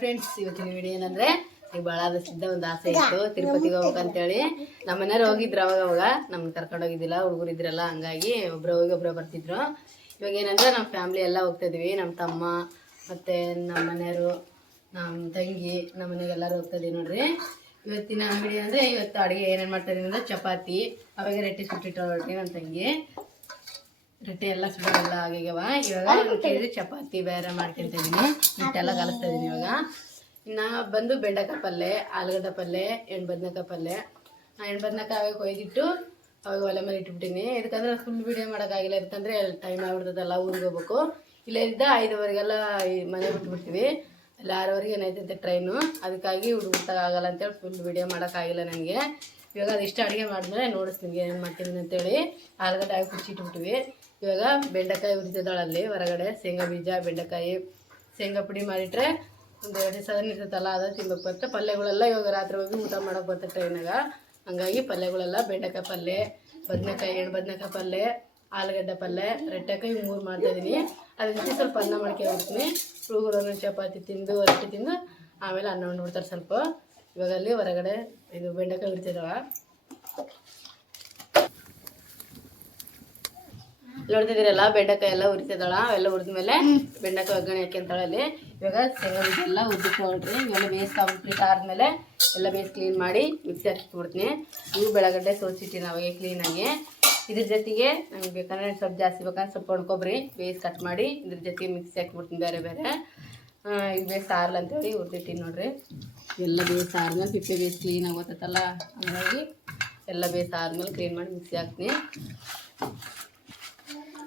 Friends ಇವತ್ತಿನ video ಏನಂದ್ರೆ ಈಗ ಭಾಳ ಸಿದ್ಧ ಒಂದು ಆಸೆ ಇತ್ತು. ತಿರುಪತಿಗೆ ಹೋಗ್ಬೇಕಂತೇಳಿ. ನಮ್ಮ ಮನೆಯವ್ರು ಹೋಗಿದ್ರು ಅವಾಗ ಅವಾಗ. ನಮ್ಗೆ ಕರ್ಕೊಂಡು ಹೋಗಿದ್ದಿಲ್ಲ ಹುಡುಗರು ಇದ್ರಲ್ಲ ಹಂಗಾಗಿ ಒಬ್ರು ಹೋಗಿ ಒಬ್ರು ಬರ್ತಿದ್ರು. ಇವಾಗ ಏನಂದ್ರೆ ನಮ್ಮ ಫ್ಯಾಮ್ಲಿ ಎಲ್ಲ ಹೋಗ್ತಾ ಇದೀವಿ. ನಮ್ಮ ತಮ್ಮ ಮತ್ತೆ ನಮ್ಮ ಮನೆಯವರು ನಮ್ಮ ತಂಗಿ ನಮ್ಮ ಮನೆಗೆಲ್ಲರೂ ಹೋಗ್ತಾ ಇದೀವಿ ನೋಡ್ರಿ. ಇವತ್ತಿನ ಅಂಗಡಿ ಅಂದ್ರೆ ಇವತ್ತು ಅಡುಗೆ ಏನೇನು ಮಾಡ್ತಾ ಅಂದರೆ ಅಂದ್ರೆ ಚಪಾತಿ ಅವಾಗ ರೆಟ್ಟಿ ಸುಟ್ಟಿಟ್ಟು ಹೊರಟಿ ನಮ್ಮ ತಂಗಿ. ರೊಟ್ಟಿ ಎಲ್ಲ ಸುಡೋಲ್ಲ ಆಗ್ಯಾವ. ಇವಾಗ ಒಂದು ಕೆಜಿ ಚಪಾತಿ ಬೇರೆ ಮಾಡ್ಕೊಳ್ತಿದ್ದೀನಿ ಹಿಟ್ಟೆಲ್ಲ ಕಲಿಸ್ತಾ ಇದೀನಿ ಇವಾಗ. ಇನ್ನು ಬಂದು ಬೆಂಡೆಕಾಯಿ ಪಲ್ಲೆ ಆಲೂಗಡ್ಡೆ ಪಲ್ಯ ಎಣ್ಣೆ ಬದ್ನೆಕಾಯಿ ಪಲ್ಯ ಎಣ್ಣೆ ಬದ್ನೆಕಾಯಿ ಅವಾಗ ಕೊಯ್ದಿಟ್ಟು ಅವಾಗ ಒಲೆ ಮೇಲೆ ಇಟ್ಬಿಟ್ಟಿನಿ. ಯಾಕಂದ್ರೆ ಫುಲ್ ವಿಡಿಯೋ ಮಾಡೋಕ್ಕಾಗಿಲ್ಲ. ಯಾಕಂದ್ರೆ ಟೈಮ್ ಆಗ್ಬಿಡ್ತದಲ್ಲ ಊರಿಗೆ ಹೋಗ್ಬೇಕು. ಇಲ್ಲೇ ಇದ್ದ ಐದುವರೆಗೆಲ್ಲ ಈ ಮನೆ ಬಿಟ್ಬಿಡ್ತೀವಿ. ಅಲ್ಲಿ ಆರವರೆಗೆ ಏನೈತಂತೆ ಟ್ರೈನು ಅದಕ್ಕಾಗಿ ಹುಡುಗ ಆಗಲ್ಲ ಅಂತೇಳಿ ಫುಲ್ ವಿಡಿಯೋ ಮಾಡೋಕ್ಕಾಗಿಲ್ಲ ನನಗೆ. ಇವಾಗ ಅದಿಷ್ಟು ಅಡುಗೆ ಮಾಡಿದ್ಮೇಲೆ ನೋಡಿಸ್ತೀನಿ ಏನು ಮಾಡ್ತೀನಿ ಅಂತೇಳಿ. ಆಲೂಗಡ್ಡೆ ಆಗಿ ಕುಚ್ಚಿಟ್ಬಿಟ್ಟಿವಿ ಇವಾಗ ಬೆಂಡೆಕಾಯಿ ಉರಿತಿದ್ದಾಳಲ್ಲಿ ಹೊರಗಡೆ ಶೇಂಗಾ ಬೀಜ, ಬೆಂಡೆಕಾಯಿ ಶೇಂಗಾ ಪುಡಿ ಮಾಡಿಟ್ರೆ ಒಂದು ಎರಡು ದಿವಸ ಇರ್ತೈತಲ್ಲ ಅದು ತಿನ್ಬೇಕು ಬರುತ್ತೆ. ಪಲ್ಯಗಳೆಲ್ಲ ಇವಾಗ ರಾತ್ರಿ ಹೋಗಿ ಊಟ ಮಾಡೋಕೆ ಬರುತ್ತೆ ಟ್ರೈನಾಗ ಹಂಗಾಗಿ ಪಲ್ಯಗಳೆಲ್ಲ ಬೆಂಡೆಕಾಯಿ ಪಲ್ಯ, ಬದನೆಕಾಯಿ ಎಣ್ಣೆ ಬದನೆಕಾಯಿ ಪಲ್ಯ, ಆಲೂಗಡ್ಡೆ ಪಲ್ಯ ರೆಟ್ಟೆಕಾಯಿ ಮೂರು ಮಾಡ್ತಾಯಿದ್ದೀನಿ ಅದ್ರ ಜೊತೆ ಸ್ವಲ್ಪ ಅನ್ನ ಮಾಡ್ಕೊಂಡ್ಬಿಡ್ತೀನಿ ಹುಡುಗರು ಚಪಾತಿ ತಿಂದು ಅಷ್ಟು ತಿಂದು, ಆಮೇಲೆ ಅನ್ನ ಉಂಡ್ಬಿಡ್ತಾರೆ ಸ್ವಲ್ಪ. ಇವಾಗ ಅಲ್ಲಿ ಹೊರಗಡೆ ಇದು ಬೆಂಡೆಕಾಯಿ ಉರಿತಿದ್ದಾವ ನೋಡ್ತಿದ್ದೀರಲ್ಲ ಬೆಂಡೆಕಾಯಿ ಎಲ್ಲ ಉರಿತಿದ್ದಾಳ ಅವೆಲ್ಲ ಹುರಿದ್ಮೇಲೆ ಬೆಂಡೆಕಾಯಿ ಒಗ್ಗರಣೆ ಹಾಕ್ಯಂತಾಳೆ ಅಲ್ಲಿ ಇವಾಗ ಶೇಂಗಾ ಎಲ್ಲ ಉದ್ದಿಟ್ಕೊಳ್ರಿ ಇವೆಲ್ಲ ಬೇಸ್ ಕಂಪ್ಲೀಟ್ ಆದ್ಮೇಲೆ ಎಲ್ಲ ಬೇಯಿಸಿ ಕ್ಲೀನ್ ಮಾಡಿ ಮಿಕ್ಸಿ ಹಾಕಿಬಿಡ್ತೀನಿ ಇವು ಬೆಳಗಡ್ಡೆ ಸೋಸಿಟ್ಟಿನಿ ಅವಾಗೆ ಕ್ಲೀನಾಗಿ ಇದ್ರ ಜೊತೆಗೆ ನಮ್ಗೆ ಬೇಕಂದ್ರೆ ಸ್ವಲ್ಪ ಜಾಸ್ತಿ ಬೇಕಂದ್ರೆ ಸ್ವಲ್ಪ ಒಣ್ಕೊಬ್ರಿ. ಬೇಯಿಸಿ ಕಟ್ ಮಾಡಿ ಇದ್ರ ಜೊತೆಗೆ ಮಿಕ್ಸಿ ಹಾಕಿಬಿಡ್ತೀನಿ ಬೇರೆ ಬೇರೆ. ಈಗ ಬೇಯಿಸಿ ಸಾರಲ್ಲ ಅಂತೇಳಿ ಹುರಿದಿಟ್ಟಿನಿ ನೋಡ್ರಿ. ಎಲ್ಲ ಬೇಯಿಸಿ ಆದ್ಮೇಲೆ ಸಿಪ್ಪೆ ಬೇಸ್ ಕ್ಲೀನ್ ಆಗೋತೈತಲ್ಲ ಹಂಗಾಗಿ ಎಲ್ಲ ಬೇಯಿಸಿ ಆದ್ಮೇಲೆ ಕ್ಲೀನ್ ಮಾಡಿ ಮಿಕ್ಸಿ ಹಾಕ್ತೀನಿ.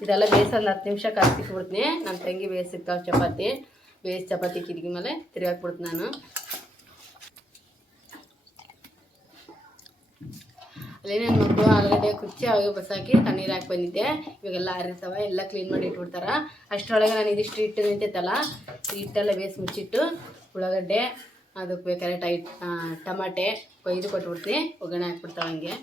ಇದೆಲ್ಲ ಬೇಯಿಸೋದು ಒಂದು ಹತ್ತು ನಿಮಿಷ ಕರ್ಸಿಟ್ಬಿಡ್ತೀನಿ. ನನ್ನ ತಂಗಿ ಬೇಯಿಸಿರ್ತಾವೆ ಚಪಾತಿ, ಬೇಯಿಸಿ ಚಪಾತಿ ಕಿರಿಗಿ ಮೇಲೆ ತಿರುಗಾಕ್ಬಿಡ್ತೀನಿ ನಾನು. ಅಲ್ಲೇನೇನು ಮಕ್ಕಳು ಆಲೂಗಡ್ಡೆ ಕುಚ್ಚಿ, ಅವಾಗ ಬಸಾಕಿ ತಣ್ಣೀರು ಹಾಕಿ ಬಂದಿದ್ದೆ. ಇವಾಗೆಲ್ಲ ಆರಿರ್ತಾವ ಎಲ್ಲ ಕ್ಲೀನ್ ಮಾಡಿ ಇಟ್ಬಿಡ್ತಾರೆ. ಅಷ್ಟರೊಳಗೆ ನಾನು ಇದಿಷ್ಟು ಇಟ್ಟು ನಿಂತೈತಲ್ಲ ಹಿಟ್ಟೆಲ್ಲ ಬೇಯಿಸಿ ಮುಚ್ಚಿಟ್ಟು ಉಳ್ಳಾಗಡ್ಡೆ, ಅದಕ್ಕೆ ಬೇಕಾದ್ರೆ ಟೈ ಟಮಾಟೆ, ಕೊಯ್ದು ಕೊಟ್ಬಿಡ್ತೀನಿ. ಒಗ್ಗರಣೆ ಹಾಕ್ಬಿಡ್ತಾವೆ ಹಂಗೆ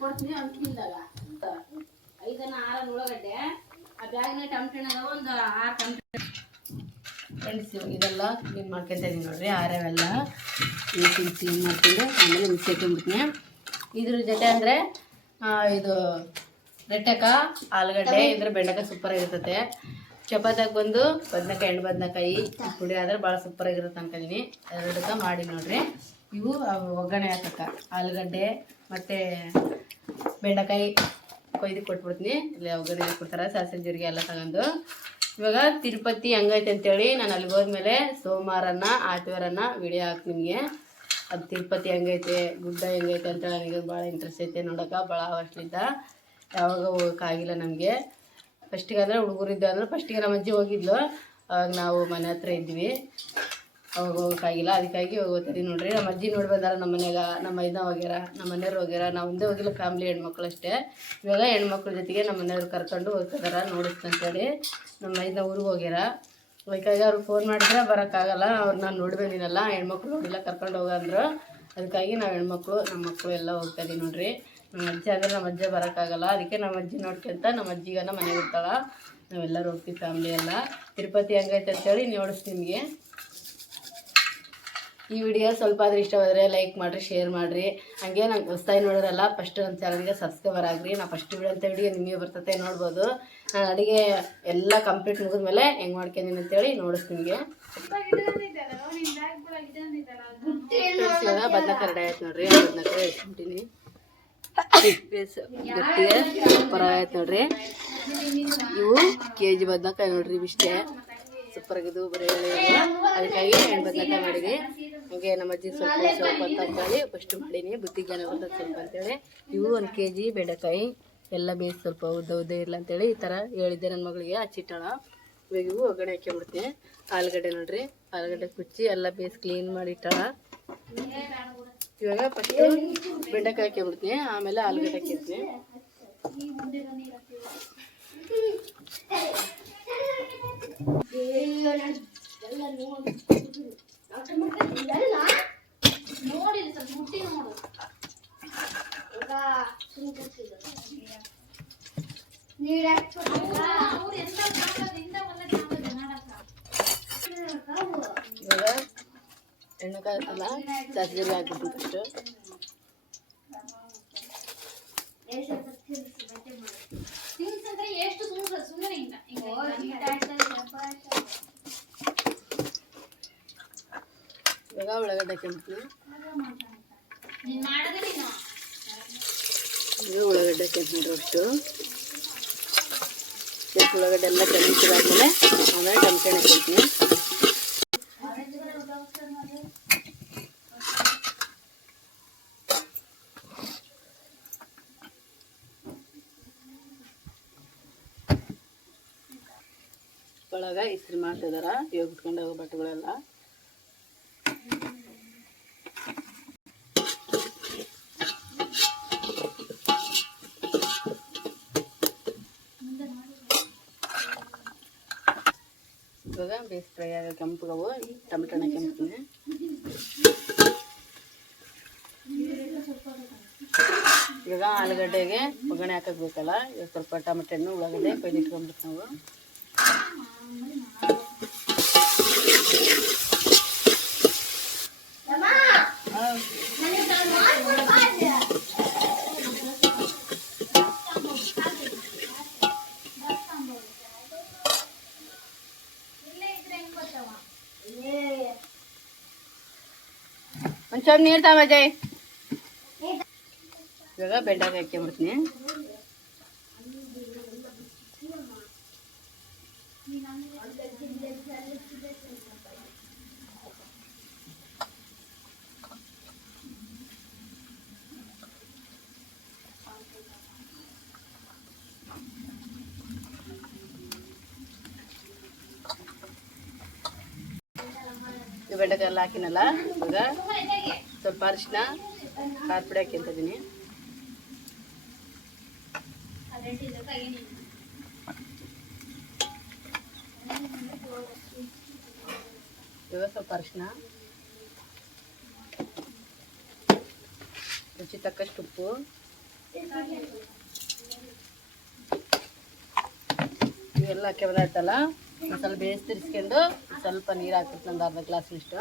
ಕೊಡ್ತೀನಿ ಅಂಟಿಲ್ದಾಗ ಐದನ ಆರನ ಉಳ್ಳಾಗಡ್ಡೆ ಆ ಬ್ಯಾಗ್ನ ಟಮಟೆ ಹಣ್ಣು ಒಂದು ಆರು ಟಮಟೆ ಫ್ರೆಂಡ್ಸ್ ಇದೆಲ್ಲ ಕ್ಲೀನ್ ಮಾಡ್ಕೊತಾ ಇದೀನಿ ನೋಡ್ರಿ ಆರವೆಲ್ಲ ಕ್ಲೀನ್ ಕ್ಲೀನ್ ಮಾಡ್ಕೊಂಡು ಆಮೇಲೆ ಮಿಕ್ಸಿ ಹಾಕೊಂಡ್ಬಿಡ್ತೀನಿ ಇದ್ರ ಜೊತೆ ಅಂದರೆ ಇದು ರೆಟ್ಟಕ ಆಲೂಗಡ್ಡೆ ಇದ್ರ ಬೆಂಡೆಕಾಯಿ ಸೂಪರ್ ಆಗಿರ್ತೈತೆ. ಚಪಾತಿಯಾಗ ಬಂದು ಬದನೆಕಾಯಿ ಎಣ್ಣೆ ಬದನೆಕಾಯಿ ಪುಡಿ ಆದ್ರೆ ಭಾಳ ಸೂಪರ್ ಆಗಿರುತ್ತೆ ಅನ್ಕೊಂಡಿನಿ ಎರಡಕ್ಕ ಮಾಡಿ ನೋಡ್ರಿ. ಇವು ಒಗ್ಗರಣೆ ಹಾಕಕ್ಕ. ಆಲೂಗಡ್ಡೆ ಮತ್ತು ಬೆಂಡೆಕಾಯಿ ಕೊಯ್ದು ಕೊಟ್ಬಿಡ್ತೀನಿ. ಇಲ್ಲಿ ಒಗ್ಗರಣೆ ಕೊಡ್ತಾರೆ ಸಾಸಿವೆ ಜೀರಿಗೆ ಎಲ್ಲ ತಗೊಂಡು. ಇವಾಗ ತಿರುಪತಿ ಹಂಗೈತೆ ಅಂತೇಳಿ ನಾನು ಅಲ್ಲಿಗೆ ಹೋದ್ಮೇಲೆ ಸೋಮವಾರನ ಆತವಾರನ ವಿಡಿಯೋ ಹಾಕಿ ನಿಮಗೆ. ಅದು ತಿರುಪತಿ ಹೆಂಗೈತೆ, ಗುಡ್ಡ ಹೆಂಗೈತೆ ಅಂತ ನನಗೆ ಭಾಳ ಇಂಟ್ರೆಸ್ಟ್ ಐತೆ ನೋಡೋಕೆ, ಭಾಳ ವರ್ಷಲಿದ್ದ ಯಾವಾಗ ಹೋಗೋಕ್ಕಾಗಿಲ್ಲ ನಮಗೆ. ಫಸ್ಟಿಗೆ ಅಂದರೆ ಹುಡುಗರಿದ್ದು ಅಂದ್ರೆ ಫಸ್ಟಿಗೆ ನಮ್ಮ ಅಜ್ಜಿ ಹೋಗಿದ್ಲು. ಅವಾಗ ನಾವು ಮನೆ ಹತ್ರ ಇದ್ವಿ. ಅವಾಗ ಹೋಗೋಕ್ಕಾಗಿಲ್ಲ. ಅದಕ್ಕಾಗಿ ಹೋಗ್ತೀವಿ ನೋಡ್ರಿ. ನಮ್ಮ ಅಜ್ಜಿ ನೋಡಿ ನಮ್ಮ ಮನೆಯಾಗ, ನಮ್ಮ ಮೈದ ಹೋಗ್ಯಾರ, ನಮ್ಮ ಮನೆಯವ್ರು ಹೋಗ್ಯಾರ. ನಾವು ಒಂದೇ ಹೋಗಿಲ್ಲ ಫ್ಯಾಮ್ಲಿ ಹೆಣ್ಮಕ್ಳು ಅಷ್ಟೇ. ಇವಾಗ ಹೆಣ್ಮಕ್ಳ ಜೊತೆಗೆ ನಮ್ಮ ಮನೆಯವ್ರು ಕರ್ಕೊಂಡು ಹೋಗ್ತಿದಾರ ನೋಡಿಸ್ತಂತೇಳಿ ನಮ್ಮ ಐದನ ಊರಿಗೆ ಹೋಗ್ಯಾರ. ಅದಕ್ಕಾಗಿ ಅವ್ರು ಫೋನ್ ಮಾಡಿದ್ರೆ ಬರೋಕ್ಕಾಗಲ್ಲ. ಅವ್ರು ನಾನು ಬಂದಿನಲ್ಲ ಹೆಣ್ಮಕ್ಳು ನೋಡಿಲ್ಲ, ಕರ್ಕೊಂಡು ಹೋಗಂದ್ರು ಅದಕ್ಕಾಗಿ ನಾವು ಹೆಣ್ಮಕ್ಳು, ನಮ್ಮ ಮಕ್ಕಳು ಎಲ್ಲ ಹೋಗ್ತಾ ಇದೀವಿ ನೋಡ್ರಿ. ನಮ್ಮ ಅಜ್ಜಿ ಅಂದರೆ ನಮ್ಮ ಅಜ್ಜ ಬರೋಕ್ಕಾಗಲ್ಲ. ಅದಕ್ಕೆ ನಮ್ಮ ಅಜ್ಜಿ ನೋಡ್ಕೊಂತ ನಮ್ಮ ಅಜ್ಜಿಗನ ಮನೆಗೆ ಇರ್ತಾಳ ನಾವೆಲ್ಲರೂ ಹೋಗ್ತೀವಿ ಫ್ಯಾಮ್ಲಿ ಎಲ್ಲ. ತಿರುಪತಿ ಹೆಂಗೈತೆ ಅಂತೇಳಿ ನೋಡಿಸ್ತೀನಿ ನಿಮಗೆ. ಈ ವಿಡಿಯೋ ಸ್ವಲ್ಪ ಆದ್ರೆ ಇಷ್ಟವಾದರೆ ಲೈಕ್ ಮಾಡಿರಿ ಶೇರ್ ಮಾಡಿರಿ. ಹಂಗೆ ನಂಗೆ ಹೊಸ್ದಾಗಿ ನೋಡೋರಲ್ಲ ಫಸ್ಟ್ ನನ್ನ ಚಾನಲ್ಗೆ ಸಬ್ಸ್ಕ್ರೈಬರ್ ಆಗಿರಿ. ನಾ ಫಸ್ಟ್ ವಿಡಿಯೋ ಅಂತ ವಿಡಿಯೋ ನಿಮಗೆ ಬರ್ತತೆ ನೋಡ್ಬೋದು. ನಾನು ಅಡುಗೆ ಎಲ್ಲ ಕಂಪ್ಲೀಟ್ ಮುಗಿದ ಮೇಲೆ ಹೆಂಗೆ ಮಾಡ್ಕೊಂಡಿನಿ ಅಂತೇಳಿ ನೋಡಿಸ್ತೀನಿ. ನಿಮಗೆ ಬದನಕಾಯಿ ರೆಡಿ ಆಯ್ತು ನೋಡ್ರಿ ಬದನೆಕಾಯಿ ಇಟ್ಬಿಟ್ಟಿನಿ. ಗಟ್ಟಿಗೆ ಸೂಪರ್ ಆಯ್ತು ನೋಡ್ರಿ. ಇವು ಕೆ ಜಿ ಬದನಕಾಯಿ ನೋಡ್ರಿ ಸೂಪರ್ ಆಗಿದ್ದು ಬರೀ. ಅದಕ್ಕಾಗಿ ಎಣ್ಣೆ ಮಾಡಿದ್ವಿ. ಹಾಗೆ ನಮ್ಮ ಅಜ್ಜಿ ಸ್ವಲ್ಪ ಸ್ವಲ್ಪ ಅಂತ ಅಂತೇಳಿ ಫಸ್ಟ್ ಮಾಡೀನಿ. ಬುತ್ತಿಗೆ ಬರ್ತದೆ ಸ್ವಲ್ಪ ಅಂತೇಳಿ ಇವು ಒಂದು ಕೆ ಜಿ ಬೆಂಡೆಕಾಯಿ. ಎಲ್ಲ ಬೇಯಿಸಿ ಸ್ವಲ್ಪ ಉದ್ದ ಉದ್ದ ಇರಲ್ಲ ಅಂತೇಳಿ ಈ ಥರ ಹೇಳಿದ್ದೆ ನನ್ನ ಮಗಳಿಗೆ. ಹಚ್ಚಿಟ್ಟಣ ಇವಾಗ ಇವು ಒಗ್ಗರಣೆ ಹಾಕ್ಕೊಂಡ್ಬಿಡ್ತೀನಿ ಆಲೂಗಡ್ಡೆ ನೋಡ್ರಿ. ಆಲೂಗಡ್ಡೆ ಕುಚ್ಚಿ ಎಲ್ಲ ಬೇಯಿಸಿ ಕ್ಲೀನ್ ಮಾಡಿ ಇಟ್ಟಣ ಇವಾಗ ಫಸ್ಟ್ ಬೆಂಡೆಕಾಯಿ ಹಾಕ್ಕೊಂಬಿಡ್ತೀನಿ ಆಮೇಲೆ ಆಲೂಗಡ್ಡೆ ಹಾಕಿರ್ತೀನಿ ಸಣ್ಣಕ್ಕಾಗಲ್ಲ ಜಾಸ್ತಿ ಜೀರಿಗೆ ಹಾಕ್ಬಿಟ್ಟು ಫಸ್ಟು ತಿನ್ಸಂದ್ರೆ ಎಷ್ಟು ಸುಮ್ಮನೆ ಸುಮ್ಮನೆ ಹಿಂಗ ಇವಾಗ ಉಳ್ಳಾಗಡ್ಡೆ ಹಾಕ್ಕೊಂಬಿಡ್ತೀನಿ ನೀನ್ ಮಾಡೋದೇ ನೀನು ಈಗ ಉಳ್ಳಾಗಡ್ಡೆ ಹಾಕ್ಕೊಂತೀನಿ ಅಷ್ಟು ಸ್ವಲ್ಪ ಉಳ್ಳಾಗಡ್ಡೆ ಎಲ್ಲ ಕೆಂಪಿದಾದ್ಮೇಲೆ ಆಮೇಲೆ ಟೊಮೆಟೊ ಹಾಕ್ಕೊಂತೀನಿ ಒಳಗೆ ಇಸ್ತ್ರಿ ಮಾಡ್ತಿದಾರ ಉಟ್ಕೊಂಡು ಹೋಗೋ ಬಟ್ಟೆಗಳೆಲ್ಲ. ಇವಾಗ ಬೇಸ್ ಫ್ರೈ ಆಗ ಕೆಂಪುಗವು ಟೊಮೆಟೊ ಕೆಂಪ್ತೀನಿ ಇವಾಗ ಆಲೂಗಡ್ಡೆಗೆ ಒಗ್ಗರಣೆ ಹಾಕಕ್ ಬೇಕಲ್ಲ, ಇವಾಗ ಸ್ವಲ್ಪ ಟೊಮೆಟೊ ಹಣ್ಣು ಉಳ್ಳಾಗಡ್ಡೆ ಕೊಯ್ದು ಇಟ್ಕೊಂಡ್ಬಿಡ್ತು ನಾವು. ಒಂದು ಸ್ವಲ್ಪ ನೀರು ತಾವ ಅಜಯ್ ಇವಾಗ ಬೆಂಡಾಗಿ ಹಾಕ್ಕೊಂಬಿಡ್ತೀನಿ ಬೆಂಡೆಕಾಯಿ ಹಾಕಿನಲ್ಲ, ಇವಾಗ ಸ್ವಲ್ಪ ಅರಿಶಿನ, ಖಾರ ಪುಡಿ ಹಾಕಿಂತಿದ್ದೀನಿ ಇವಾಗ ಸ್ವಲ್ಪ ಅರಿಶಿನ, ರುಚಿ ತಕ್ಕಷ್ಟು ಉಪ್ಪು. ಇವೆಲ್ಲ ಹಾಕಿ ಆಯ್ತಲ್ಲ ಸ್ವಲ್ಪ ಬೇಯಿಸಿ ತಿರ್ಸ್ಕೊಂಡು ಸ್ವಲ್ಪ ನೀರು ಹಾಕಿರ್ತೀನಿ ಒಂದು ಅರ್ಧ ಗ್ಲಾಸ್ ಇಷ್ಟು.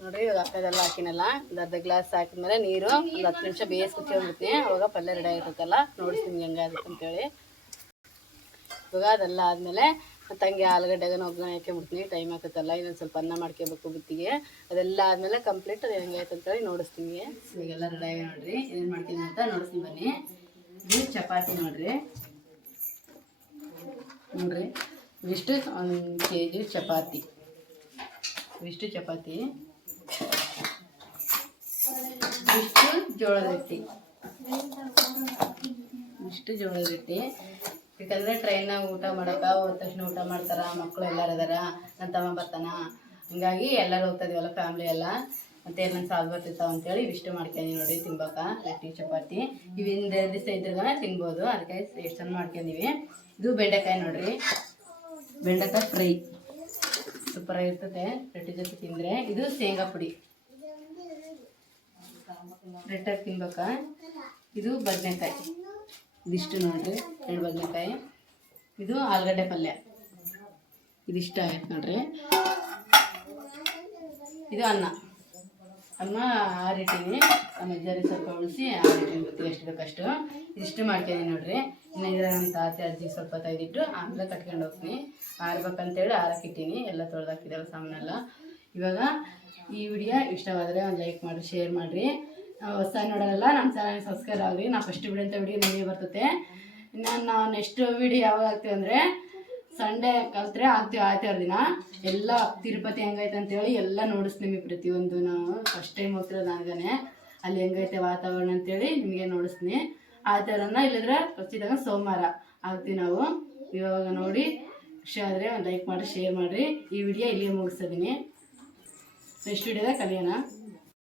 ನೋಡ್ರಿ ಇವಾಗ ಅಕ್ಕದೆಲ್ಲ ಹಾಕಿನಲ್ಲ, ಒಂದು ಅರ್ಧ ಗ್ಲಾಸ್ ಹಾಕಿದ್ಮೇಲೆ ನೀರು ಒಂದು ಹತ್ತು ನಿಮಿಷ ಬೇಯಿಸ್ಕೊತಿ ಹೋಗ್ಬಿಡ್ತೀನಿ ಅವಾಗ ಪಲ್ಯ ರೆಡಿ ಆಗಿರುತ್ತಲ್ಲ, ನೋಡಿಸ್ತೀನಿ ಹೆಂಗೆ ಆಗುತ್ತೆ ಅಂತೇಳಿ. ಇವಾಗ ಅದೆಲ್ಲ ಆದಮೇಲೆ ಮತ್ತು ಹಂಗೆ ಆಲೂಗಡ್ಡೆಗೆ ಒಗ್ಗರಣೆ ಹಾಕ್ಕೊಂಬಿಡ್ತೀನಿ ಟೈಮ್ ಹಾಕತ್ತಲ್ಲ ಇನ್ನೊಂದು ಸ್ವಲ್ಪ ಅನ್ನ ಮಾಡ್ಕೋಬೇಕು ಬುತ್ತಿಗೆ. ಅದೆಲ್ಲ ಆದಮೇಲೆ ಕಂಪ್ಲೀಟ್ ಅದು ಹೆಂಗಾಯ್ತು ಅಂತೇಳಿ ನೋಡಿಸ್ತೀನಿ. ಇವಾಗೆಲ್ಲ ರೆಡಿ ನೋಡ್ರಿ ಏನೇನು ಮಾಡ್ತೀನಿ ಅಂತ ನೋಡಿಸ್ತೀನಿ ಬನ್ನಿ. ಇದು ಚಪಾತಿ ನೋಡ್ರಿ. ನೋಡ್ರಿ. ಇಷ್ಟು ಒಂದು ಕೆ ಜಿ ಚಪಾತಿ. ಇಷ್ಟು ಚಪಾತಿ. ಇಷ್ಟು ಜೋಳದ ರೊಟ್ಟಿ. ಇಷ್ಟು ಜೋಳದ ರೊಟ್ಟಿ. ಯಾಕಂದ್ರೆ ಟ್ರೈನಾಗ ಊಟ ಮಾಡಕ ಹೋದ ತಕ್ಷಣ ಊಟ ಮಾಡ್ತಾರ ಮಕ್ಕಳು ಎಲ್ಲರೂ ಅದಾರ ನನ್ನ ತಮ್ಮ ಬರ್ತಾನ. ಹಂಗಾಗಿ ಎಲ್ಲರೂ ಹೋಗ್ತಾ ಇದೀವಲ್ಲ ಫ್ಯಾಮ್ಲಿ ಎಲ್ಲ. ಮತ್ತೆ ನನ್ನ ಸಾಲು ಬರ್ತಿರ್ತಾವ ಅಂತೇಳಿ ಇಷ್ಟು ಮಾಡ್ಕೊಂಡಿ ನೋಡಿ ತಿನ್ಬಾಕ, ಲಟ್ಟಿ, ಚಪಾತಿ. ಇವಿಂದ ದಿವಸ ಇದ್ರಾಗ ತಿನ್ಬೋದು. ಅದಕ್ಕೆ ಎಷ್ಟು ಚಂದ ಮಾಡ್ಕೊಂಡಿವಿ ಇದು ಬೆಂಡೆಕಾಯಿ ನೋಡ್ರಿ. ಬೆಂಡೆಕಾಯಿ ಫ್ರೈ. ಸೂಪರ್ ಆಗಿರ್ತದೆ ರೊಟ್ಟಿ ಜೊತೆ ತಿಂದರೆ ಇದು ಶೇಂಗಾ ಪುಡಿ. ರೆಟ್ಟಾಗಿ ತಿನ್ಬೇಕ. ಇದು ಬದನೆಕಾಯಿ. ಇದಿಷ್ಟು ನೋಡ್ರಿ, ಎರಡು ಬದನೆಕಾಯಿ. ಇದು ಆಲೂಗಡ್ಡೆ ಪಲ್ಯ. ಇದಿಷ್ಟು ಆಗೈತೆ ನೋಡ್ರಿ. ಇದು ಅನ್ನ. ಅನ್ನ ಆರಿಟ್ಟಿನಿ ನಮ್ಮ ಅಜ್ಜಾರಿ ಸ್ವಲ್ಪ ಉಳಿಸಿ ಆರಿಟ್ಟಿನಿ ಗೊತ್ತಿಗೆ ಎಷ್ಟು ಬೇಕಷ್ಟು ಇದಿಷ್ಟು ಮಾಡ್ತೀನಿ ನೋಡ್ರಿ. ಇನ್ನು ಇದರ ನಮ್ಮ ತಾತೆ, ಅಜ್ಜಿ ಸ್ವಲ್ಪ ತೆಗೆದಿಟ್ಟು ಆಮೇಲೆ ಕಟ್ಕೊಂಡು ಹೋಗ್ತೀನಿ. ಆರ್ಬೇಕಂತೇಳಿ ಆರಕ್ಕಿಟ್ಟೀನಿ ಎಲ್ಲ ತೊಳೆದಾಕಿದ್ದೆಲ್ಲ ಸಾಮಾನೆಲ್ಲ. ಇವಾಗ ಈ ವಿಡಿಯೋ ಇಷ್ಟವಾದರೆ ಒಂದು ಲೈಕ್ ಮಾಡಿ ಶೇರ್ ಮಾಡಿರಿ. ಹೊಸ ನೋಡೋಲ್ಲ ನಮ್ಮ ಚಾನಲ್ ಸಬ್ಸ್ಕ್ರೈಬ್ ಆಗಲಿ, ನಾವು ಫಸ್ಟ್ ವಿಡಿಯೋ ಅಂತ ವಿಡಿಯೋ ನಿಮಗೆ ಬರ್ತತೆ. ಇನ್ನು ನಾವು ನೆಕ್ಸ್ಟ್ ವಿಡಿಯೋ ಯಾವಾಗ ಹಾಕ್ತೀವಿ ಅಂದರೆ ಸಂಡೇ ಕಲ್ತ್ರೆ ಆಗ್ತೀವಿ ಆಯ್ತಾರ ದಿನ. ಎಲ್ಲ ತಿರುಪತಿ ಹೆಂಗೈತೆ ಅಂತೇಳಿ ಎಲ್ಲ ನೋಡಿಸ್ತೀನಿ ನಿಮಗೆ ಪ್ರತಿಯೊಂದು ನಾವು. ಫಸ್ಟ್ ಟೈಮ್ ಹೋಗ್ತಿರೋದು ನನಗೇ ಅಲ್ಲಿ ಹೆಂಗೈತೆ ವಾತಾವರಣ ಅಂತೇಳಿ ನಿಮಗೆ ನೋಡಿಸ್ತೀನಿ. ಆಯ್ತಾರನ್ನ ಇಲ್ಲದ್ರೆ ಖಚಿతంగా ಸೋಮವಾರ ಆಗ್ತೀವಿ ನಾವು. ಇವಾಗ ನೋಡಿ, ಖುಷಿ ಆದರೆ ಒಂದು ಲೈಕ್ ಮಾಡಿ ಶೇರ್ ಮಾಡಿರಿ. ಈ ವಿಡಿಯೋ ಇಲ್ಲಿಗೆ ಮುಗಿಸ್ತಿದ್ದೀನಿ ನೆಕ್ಸ್ಟ್ ವಿಡಿಯೋದಾಗ ಕಲಿಯೋಣ.